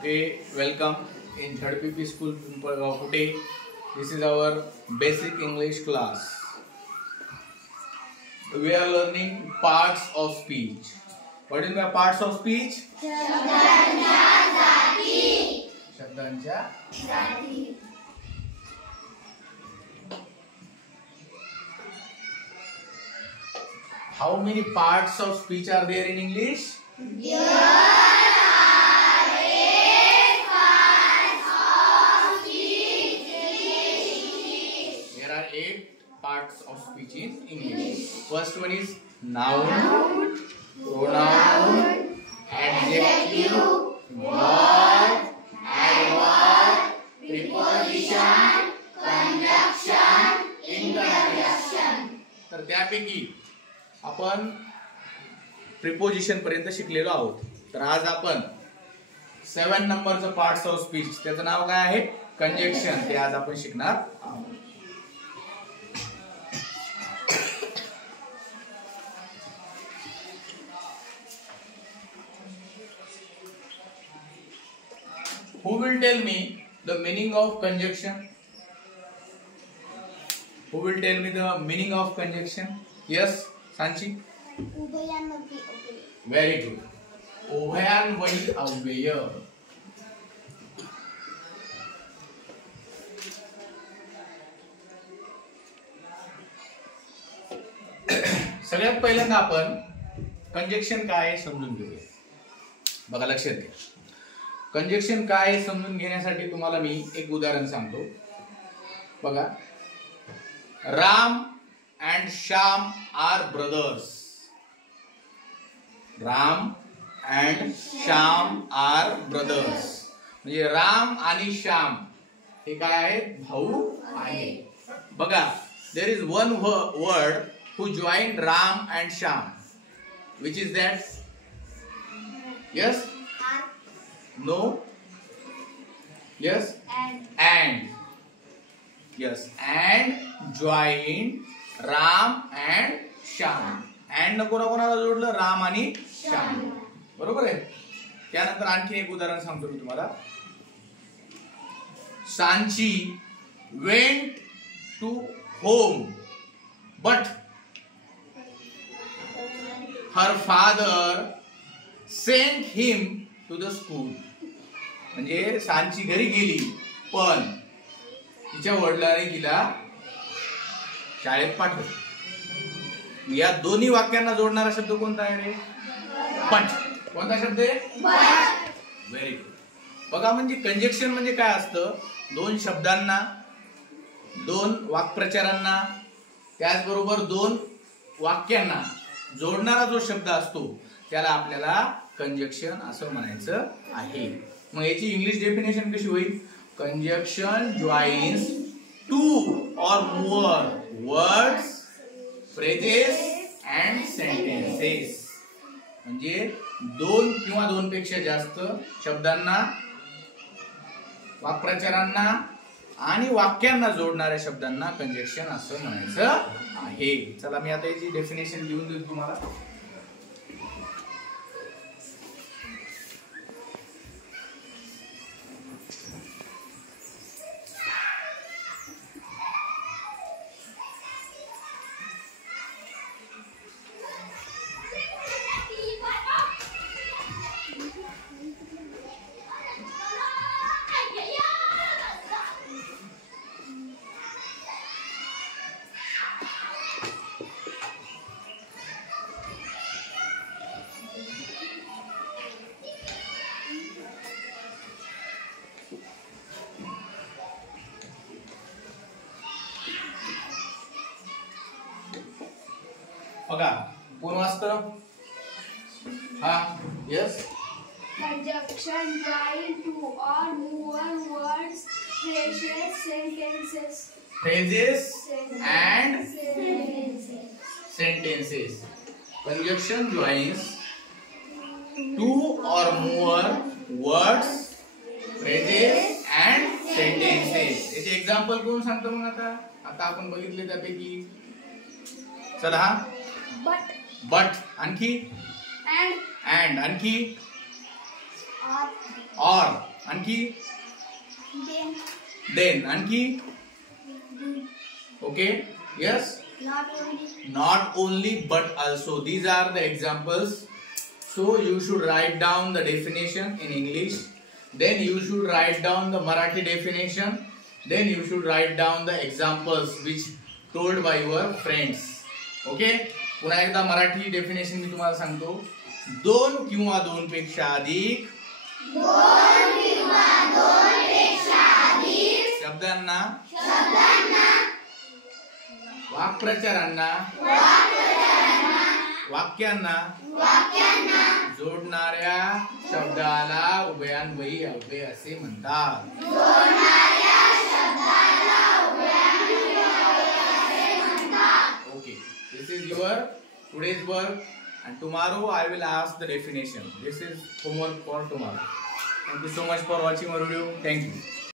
Okay, welcome in 3rd PP school today. This is our basic English class. We are learning parts of speech. What is my parts of speech? शब्दांच्या जाती. How many parts of speech are there in English? There are 8 parts of speech in English. First one is noun, pronoun, adjective, verb, adverb, preposition, conjunction, interjection. तर त्यापैकी आपण preposition पर्यंत शिकलेलो आहोत. तर आज आपण 7 नंबरचं पार्ट्स ऑफ स्पीच, त्याचं नाव काय आहे? कंजक्शन. ते आज आपण शिकणार आहोत. Who will tell me the meaning of conjunction? Who will tell me the meaning of conjunction? Yes, Sanchi? उभयान्वयी अव्यय. Very good. उभयान्वयी अव्यय. सगळ्यात पहिल्यांदा आपण कंजक्शन काय आहे समजून घेऊया. बघा, लक्षात घ्या. कंजक्शन काय आहे समजून घेण्यासाठी तुम्हाला मी एक उदाहरण सांगतो. बघा, Ram and Shyam are brothers. Ram and Shyam are brothers. म्हणजे राम आणि श्याम हे काय आहेत? भाऊ आहेत. बघा, there is one word who joined Ram and Shyam. Which is that? Yes? No? Yes? And. Yes, and joined Ram and Shyam. and कोणाला जोडलं? राम आणि श्याम. बरोबर आहे. त्यानंतर आणखी एक उदाहरण सांगतो मी तुम्हाला. Sanchi went to home but her father sent him to the school. म्हणजे सांची घरी गेली पण तिच्या वडिलांनी तिला शाळेत पाठवलं. या दोन्ही वाक्यांना जोडणारा शब्द कोणता आहे रे? पण. कोणता शब्द आहे? Very good. बघा, म्हणजे कंजक्शन म्हणजे काय असतं? दोन शब्दांना, दोन वाक्प्रचारांना, त्याचबरोबर दोन वाक्यांना जोडणारा जो शब्द असतो त्याला आपल्याला कंजक्शन असं म्हणायचं आहे. मग याची इंग्लिश डेफिनेशन कशी होईल? Conjunction joins two or more words, phrases and sentences. म्हणजे दोन किंवा दोन पेक्षा जास्त शब्दांना, वाक्प्रचारांना आणि वाक्यांना जोडणाऱ्या शब्दांना कंजक्शन असं म्हणायचं आहे. चला, मी आता याची डेफिनेशन लिहून देतो तुम्हाला. बघा, कोण वाचतं? हा, yes. Conjunction join two or more words, phrases, sentences. Phrases and sentences. Conjunction joins two or more words, phrases and sentences. याचे एक्झाम्पल कोण सांगतो मग? आता आपण बघितले त्यापैकी. चला, हा But. But. आणखी? And. And. आणखी? or आणखी then आणखी okay yes not only but also. These are the examples. So you should write down the definition in English, then you should write down the Marathi definition, then you should write down the examples which told by your friends. Okay, पुन्हा एकदा Marathi definition मी तुम्हाला सांगतो. दोन किंवा दोन पेक्षा अधिक शब्दांना वाक्प्रचारांना वाक्यांना जोडणाऱ्या शब्दाला उभयान्वयी अव्यय असे म्हणतात. Okay, this is your today's work and tomorrow I will ask the definition. This is homework for tomorrow. Thank you so much for watching our video. Thank you.